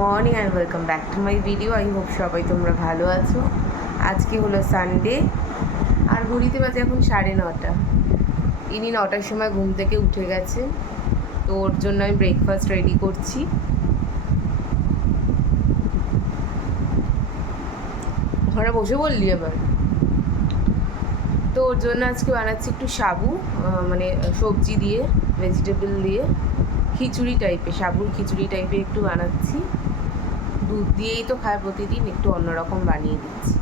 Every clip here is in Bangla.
Morning and welcome back to my video. I hope সবাই তোমরা ভালো আছো। আজকে হলো সানডে আর ঘড়িতে বাজে এখন 9:30। ইনি 9টার সময় ঘুম থেকে উঠে গেছে, তো ওর জন্য আমি ব্রেকফাস্ট রেডি করছি। ওখানে বসে বললি এবার, তো ওর জন্য আজকে বানাচ্ছি একটু সাবু, মানে সবজি দিয়ে, ভেজিটেবল দিয়ে খিচুড়ি টাইপের, সাবুর খিচুড়ি টাইপের একটু বানাচ্ছি। দুধ দিয়েই তো খায় প্রতিদিন, একটু অন্যরকম বানিয়ে দিচ্ছি।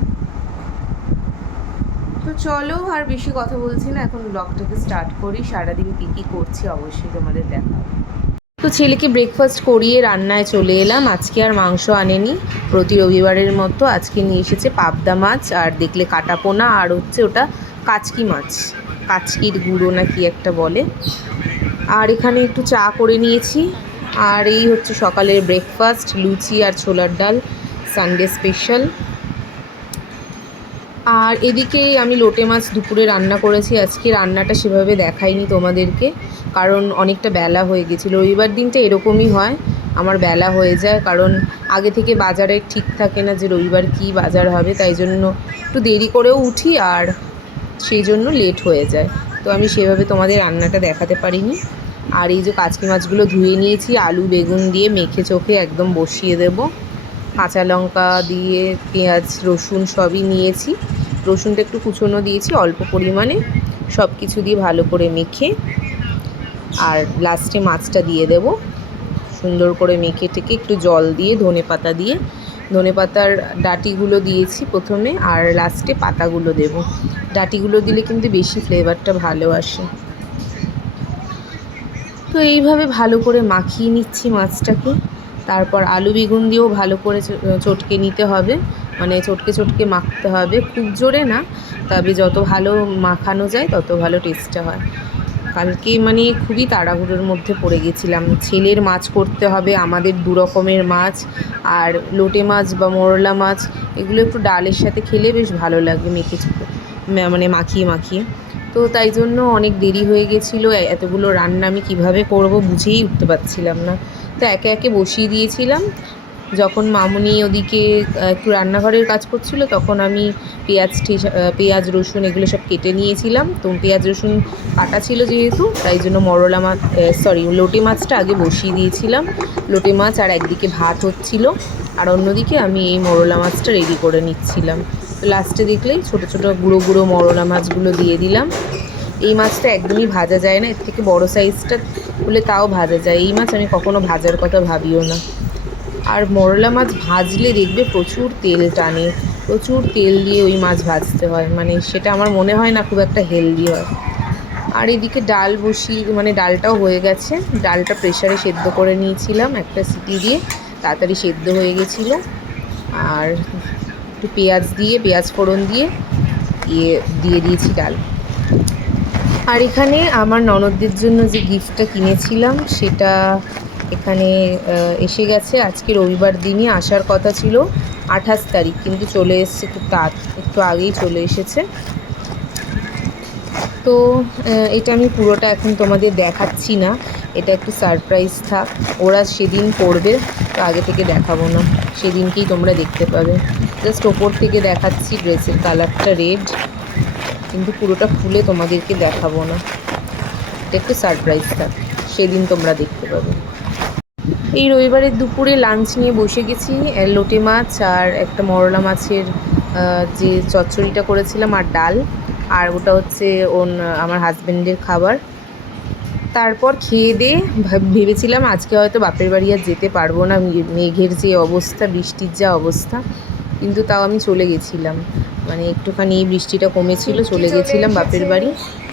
তো চলো আর বেশি কথা বলছি না, এখন ব্লগটাকে স্টার্ট করি। সারাদিন কী কী করছি অবশ্যই তোমাদের দেখাবো। তো ছেলেকে ব্রেকফাস্ট করিয়ে রান্নায় চলে এলাম। আজকে আর মাংস আনেনি, প্রতি রবিবারের মতো আজকে নিয়ে এসেছে পাবদা মাছ, আর দেখলে কাটা পোনা, আর হচ্ছে ওটা কাচকি মাছ, কাচকির গুঁড়ো না কি একটা বলে। আর এখানে একটু চা করে নিয়েছি। আর এই হচ্ছে সকালের ব্রেকফাস্ট, লুচি আর ছোলার ডাল, সানডে স্পেশাল। আর এদিকে আমি লোটে মাছ দুপুরে রান্না করেছি। আজকে রান্নাটা সেভাবে দেখাইনি তোমাদেরকে, কারণ অনেকটা বেলা হয়ে গেছিলো। রবিবার দিনটা এরকমই হয়, আমার বেলা হয়ে যায়, কারণ আগে থেকে বাজারে ঠিক থাকে না যে রবিবার কী বাজার হবে, তাই জন্য একটু দেরি করেও উঠি আর সেই জন্য লেট হয়ে যায়। তো আমি সেভাবে তোমাদের রান্নাটা দেখাতে পারিনি। আর এই যে কাচকি মাছগুলো ধুয়ে নিয়েছি, আলু বেগুন দিয়ে মেখে চোখে একদম বসিয়ে দেব। কাঁচা লঙ্কা দিয়ে পেঁয়াজ রসুন সবই নিয়েছি, রসুনটা একটু কুচনো দিয়েছি অল্প পরিমাণে। সব কিছু দিয়ে ভালো করে মেখে আর লাস্টে মাছটা দিয়ে দেব। সুন্দর করে মেখে টেকে একটু জল দিয়ে ধনেপাতা দিয়ে, ধনেপাতার ডাঁটিগুলো দিয়েছি প্রথমে, আর লাস্টে পাতাগুলো দেব। ডাঁটিগুলো দিলে কিন্তু বেশি ফ্লেভারটা ভালো আসে। তো এইভাবে ভালো করে মাখিয়ে নিচ্ছি মাছটাকে। তারপর আলু বেগুন দিয়েও ভালো করে চটকে নিতে হবে, মানে চটকে চটকে মাখতে হবে, খুব জোরে না, তবে যত ভালো মাখানো যায় তত ভালো টেস্টটা হয়। কালকে মানে খুবই তাড়াহুড়োর মধ্যে পড়ে গেছিলাম। ছেলের মাছ করতে হবে, আমাদের দু রকমের মাছ, আর লোটে মাছ বা মোরলা মাছ এগুলো একটু ডালের সাথে খেলে বেশ ভালো লাগে, মেখে মানে মাখিয়ে মাখিয়ে। তো তাই জন্য অনেক দেরি হয়ে গেছিলো। এতগুলো রান্না আমি কিভাবে করব বুঝেই উঠতে পারছিলাম না। তো একে একে বসিয়ে দিয়েছিলাম। যখন মামুনি ওদিকে একটু রান্নাঘরের কাজ করছিল, তখন আমি পেঁয়াজ রসুন এগুলো সব কেটে নিয়েছিলাম। তো পেঁয়াজ রসুন কাটা ছিল যেহেতু, তাই জন্য লোটে মাছটা আগে বসিয়ে দিয়েছিলাম। লোটে মাছ আর একদিকে ভাত হচ্ছিল, আর অন্যদিকে আমি এই মরলা মাছটা রেডি করে নিচ্ছিলাম। তো লাস্টে দেখলেই ছোটো ছোটো গুঁড়ো গুঁড়ো মরলা মাছগুলো দিয়ে দিলাম। এই মাছটা একদমই ভাজা যায় না, এর থেকে বড় সাইজটা হলে তাও ভাজা যায়, এই মাছ আমি কখনো ভাজার কথা ভাবিও না। আর মরলা মাছ ভাজলে দেখবে প্রচুর তেল টানে, প্রচুর তেল দিয়ে ওই মাছ ভাজতে হয়, মানে সেটা আমার মনে হয় না খুব একটা হেলদি হয়। আর এদিকে ডাল মানে ডালটাও হয়ে গেছে। ডালটা প্রেসারে সেদ্ধ করে নিয়েছিলাম একটা সিটি দিয়ে, তাড়াতাড়ি সেদ্ধ হয়ে গেছিলো। আর একটু পেঁয়াজ ফোড়ন দিয়ে দিয়ে দিয়েছি ডাল। আর এখানে আমার ননদদের জন্য যে গিফটটা কিনেছিলাম সেটা এখানে এসে গেছে। আজকে রবিবার দিনই আসার কথা ছিল, 28 তারিখ, কিন্তু চলে এসেছে খুব একটু আগেই চলে এসেছে। তো এটা আমি পুরোটা এখন তোমাদের দেখাচ্ছি না, এটা একটু সারপ্রাইজ থাক, ওরা সেদিন পড়বে, তো আগে থেকে দেখাবো না, সেদিনকেই তোমরা দেখতে পাবে। জাস্ট ওপর থেকে দেখাচ্ছি, ড্রেসের কালারটা রেড, কিন্তু পুরোটা খুলে তোমাদেরকে দেখাবো না, এটা একটু সারপ্রাইজ থাক, সেদিন তোমরা দেখতে পাবে। এই রবিবারের দুপুরে লাঞ্চ নিয়ে বসে গেছি, লোটে মাছ আর একটা মরলা মাছের যে চচ্চড়িটা করেছিলাম, আর ডাল, আর ওটা হচ্ছে আমার হাজব্যান্ডের খাবার। তারপর খেয়ে দিয়ে ভেবেছিলাম আজকে হয়তো বাপের বাড়ি আর যেতে পারবো না, মেঘের যে অবস্থা, বৃষ্টির যা অবস্থা, কিন্তু তাও আমি চলে গেছিলাম, মানে একটুখানি বৃষ্টিটা কমেছিল, চলে গেছিলাম বাপের বাড়ি।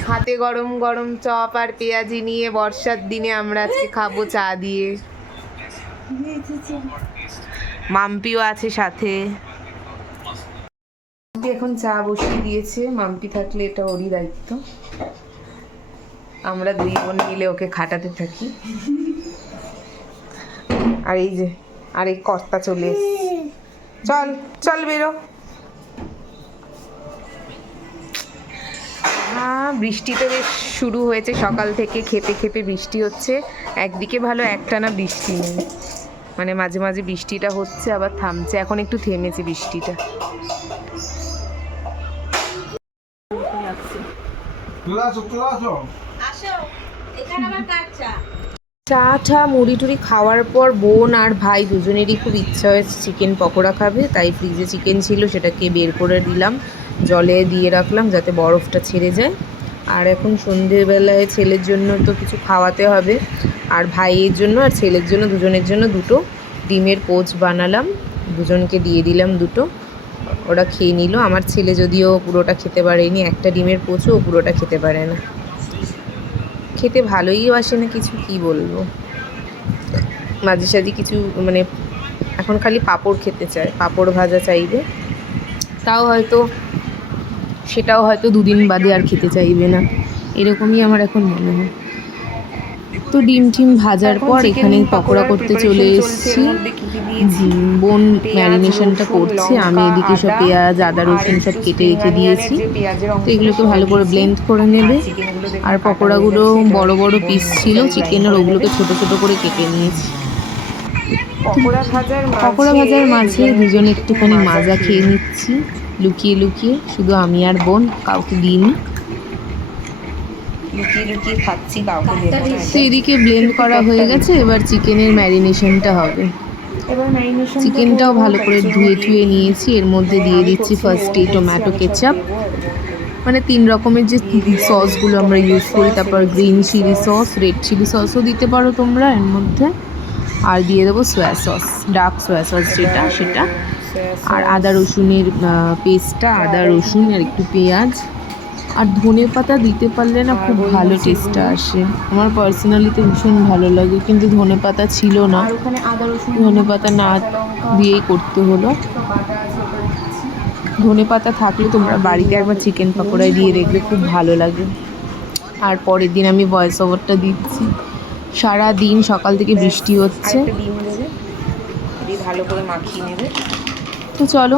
হাতে গরম গরম চপ আর পেঁয়াজি নিয়ে বর্ষার দিনে আমরা আজকে খাবো চা দিয়ে। মাম্পিও আছে সাথে। এখন চা বসিয়ে দিয়েছে, মাম্পি থাকলে এটা ওরই দায়িত্ব, আমরা দুই বোন মিলে ওকে খাটাতে থাকি। আর এই যে আর এই কর্তা চলে এসেছে, চল চল বেরো। হ্যাঁ, বৃষ্টি তো বেশ শুরু হয়েছে সকাল থেকে, খেপে খেপে বৃষ্টি হচ্ছে, একদিকে ভালো একটানা বৃষ্টি নেই, মানে মাঝে মাঝে বৃষ্টিটা হচ্ছে আবার থামছে, এখন একটু থেমেছে বৃষ্টিটা। চা টা মুড়ি টুড়ি খাওয়ার পর বোন আর ভাই দুজনেরই খুব ইচ্ছা হয়েছে চিকেন পকোড়া খাবে, তাই ফ্রিজে চিকেন ছিল সেটাকে বের করে দিলাম, জলে দিয়ে রাখলাম যাতে বরফটা ছেড়ে যায়। আর এখন সন্ধেবেলায় ছেলের জন্য তো কিছু খাওয়াতে হবে, আর ভাইয়ের জন্য আর ছেলের জন্য দুজনের জন্য দুটো ডিমের পোচ বানালাম, দুজনকে দিয়ে দিলাম দুটো, ওরা খেয়ে নিল। আমার ছেলে যদিও পুরোটা খেতে পারেনি, একটা ডিমের পোচও পুরোটা খেতে পারে না, খেতে ভালোই বাসে না কিছু, কি বলবো। মাঝে সাঝে কিছু মানে এখন খালি পাঁপড় খেতে চায়, পাঁপড় ভাজা চাইবে, সেটাও হয়তো দুদিন বাদে আর খেতে চাইবে না, এরকমই আমার এখন মনে হয়। তো ডিম টিম ভাজার পর এখানে পকোড়া করতে চলে এসেছি। বোন ম্যারিনেশনটা করছে, আমি এদিকে সব পেঁয়াজ আদা রসুন সব কেটে রেখে দিয়েছি। তো এগুলোকে ভালো করে ব্লেন্ড করে নেবে। আর পকোড়াগুলো বড় বড় পিস ছিল চিকেনের, ওগুলোকে ছোট ছোট করে কেটে নিয়েছি। পকোড়া ভাজার মাঝে দুজনে একটুখানি মাজা খেয়ে নিচ্ছি লুকিয়ে লুকিয়ে, শুধু আমি আর বোন, কাউকে দিইনি, লুকিয়ে লুকিয়ে খাচ্ছি, কাউকে দেবো না। তো এদিকে ব্লেন্ড করা হয়ে গেছে, এবার চিকেনের ম্যারিনেশনটা হবে। চিকেনটাও ভালো করে ধুয়ে টুয়ে নিয়েছি, এর মধ্যে দিয়ে দিচ্ছি ফার্স্টে টমেটো কেচাপ, মানে 3 রকমের যে সসগুলো আমরা ইউজ করি, তারপর green chilli sauce, red chilli সসও দিতে পারো তোমরা এর মধ্যে, আর দিয়ে দেবো soya sauce, dark soya sauce যেটা সেটা, আর আদা রসুনের পেস্টটা, আদা রসুন আর একটু পেঁয়াজ, আর ধনে পাতা দিতে পারলে না খুব ভালো টেস্টটা আসে, আমার পার্সোনালি তো ভীষণ ভালো লাগে, কিন্তু ধনে পাতা ছিল না, ধনে পাতা না দিয়েই করতে হলো। ধনে পাতা থাকলে তোমরা বাড়িতে একবার চিকেন পকোড়ায় দিয়ে দেখবে, খুব ভালো লাগে। আর পরের দিন আমি ভয়েস ওভারটা দিচ্ছি, সারা দিন সকাল থেকে বৃষ্টি হচ্ছে, ভালো করে মাখিয়ে নেবে। তো চলো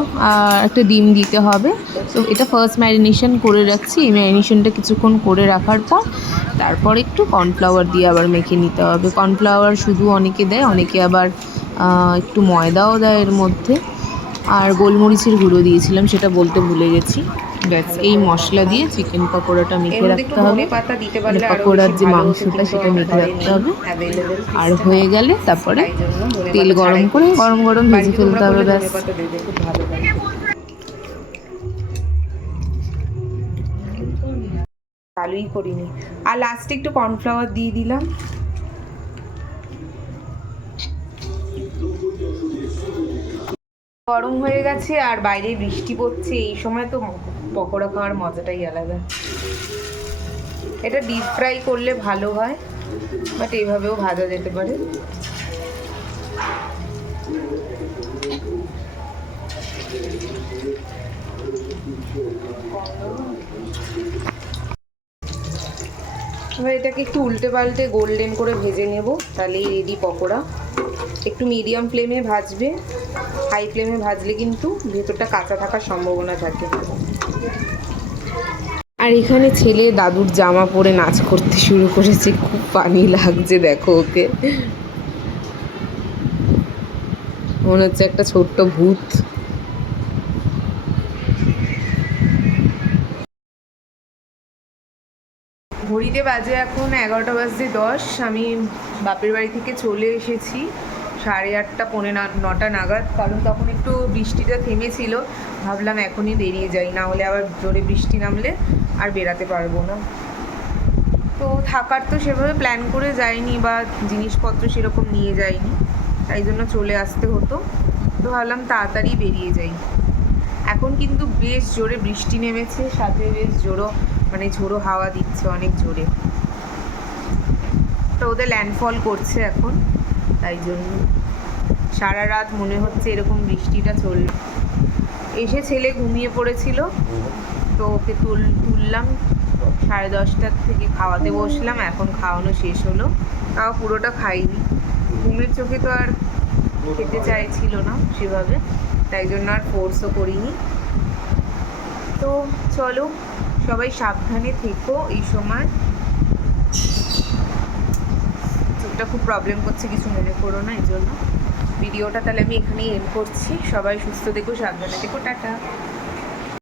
একটা ডিম দিতে হবে। তো এটা ফার্স্ট ম্যারিনেশন করে রাখছি, এই ম্যারিনেশনটা কিছুক্ষণ করে রাখার পর তারপর একটু কর্নফ্লাওয়ার দিয়ে আবার মেখে নিতে হবে। কর্নফ্লাওয়ার শুধু অনেকে দেয়, অনেকে আবার একটু ময়দাও দেয় এর মধ্যে, আর গোলমরিচের গুঁড়ো দিয়েছিলাম সেটা বলতে ভুলে গেছি। ব্যাস এই মশলা দিয়ে চিকেন পকোড়াটা মেখে রাখতে হবে, মানে পকোড়ার যে মাংসটা সেটা মেখে রাখতে হবে, আর হয়ে গেলে তারপরে তেল গরম করে গরম গরম ভেজে ফেলতে হবে, ব্যাস। চালুই করিনি, আর লাস্টে একটু কর্নফ্লাওয়ার দিয়ে দিলাম। গরম হয়ে গেছে আর বাইরে বৃষ্টি পড়ছে, এই সময় তো পকোড়া খাওয়ার মজাটাই আলাদা। এটা ডিপ ফ্রাই করলে ভালো হয়, বাট এইভাবেও ভাজা যেতে পারে। এবার এটাকে একটু উল্টে পাল্টে গোল্ডেন করে ভেজে নেব, তাহলেই রেডি পকোড়া। একটু মিডিয়াম ফ্লেমে ভাজবে, হাই ফ্লেমে ভাজলে কিন্তু ভেতরটা কাঁচা থাকার সম্ভাবনা থাকে। আর এখানে ছেলে দাদুর জামা পরে নাচ করতে শুরু করেছে, খুব ফানি লাগছে দেখো ওকে, মনে হচ্ছে একটা ছোট্ট ভূত। ঘড়িতে বাজে এখন 11:10। আমি বাপের বাড়ি থেকে চলে এসেছি 8:30 পৌনে 9টা নাগাদ, কারণ তখন একটু বৃষ্টিটা থেমেছিল, ভাবলাম এখনই বেরিয়ে যাই, না হলে আবার জোরে বৃষ্টি নামলে আর বেরাতে পারবো না। তো থাকার তো সেভাবে প্ল্যান করে যাইনি, বা জিনিসপত্র সেরকম নিয়ে যাইনি, তাই জন্য চলে আসতে হতো। তো ভাবলাম তাড়াতাড়ি বেরিয়ে যাই। এখন কিন্তু বেশ জোরে বৃষ্টি নেমেছে, সাথে বেশ ঝোড়ো হাওয়া দিচ্ছে অনেক জোরে, তো ওদের ল্যান্ডফল করছে এখন, তাই জন্য সারা রাত মনে হচ্ছে এরকম বৃষ্টিটা চলবে। এসে ছেলে ঘুমিয়ে পড়েছিল, তো ওকে তুললাম 10:30টার থেকে খাওয়াতে বসলাম, এখন খাওয়ানো শেষ হলো, তাও পুরোটা খাইনি, ঘুমের চোখে তো আর খেতে চাইছিল না সেভাবে, তাই জন্য আর ফোর্সও করিনি। তো চলো সবাই সাবধানে থেকো এই সময়। চোখটা খুব প্রবলেম করছে, কিছু মনে করো না এই জন্য। ভিডিওটা তাহলে আমি এখানেই এন্ড করছি। সবাই সুস্থ থেকো, সাবধানে থেকো, টাটা।